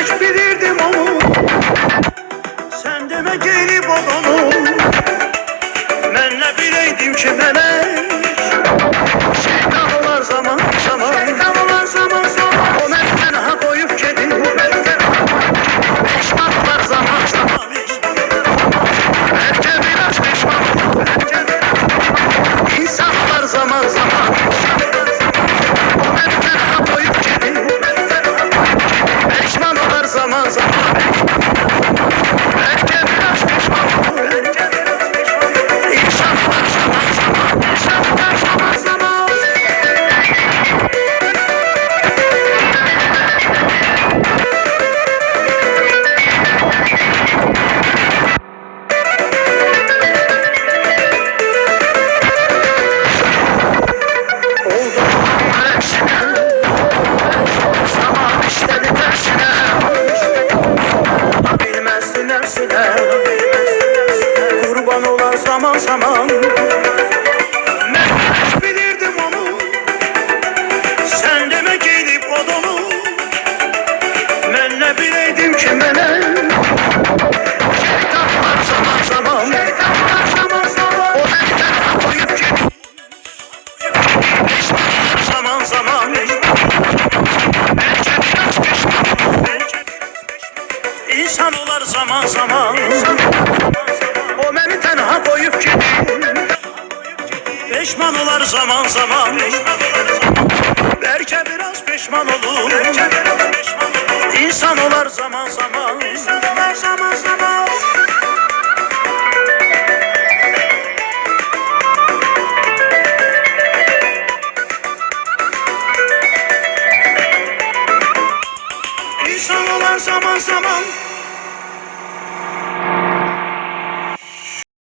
Melek bilirdim onu, sen deme gelip onu. Ben ne bileydim ki melek şeytan olar zaman zaman. Şeytan olar zaman zaman. O beni tenha koyup gedin, pişman olar zaman zaman. Belki biraz pişman olur, İnsan olar zaman zaman. O beni tenha koyup gedin, pişman olar zaman zaman. Belki biraz pişman olur, İnsan olar zaman zaman. İnsan olar zaman zaman. Oldu tersine, zaman işledi tersine. Bilmezsin nefsine, kurban olan zaman zaman. Melek bilirdim onu, sen deme gelip odunu. Ben ne bileydim ki melek şeytan var zaman zaman. Şeytan var zaman zaman. O beni tenha koyup gidiyor, pişman olur zaman zaman. Belki biraz pişman olur, İnsan olar zaman zaman. O beni tenha koyup gidiyor, pişman olar zaman zaman. Belki biraz pişman olur, İnsan olar zaman zaman. İnsan olar zaman zaman. İnsan olar zaman zaman.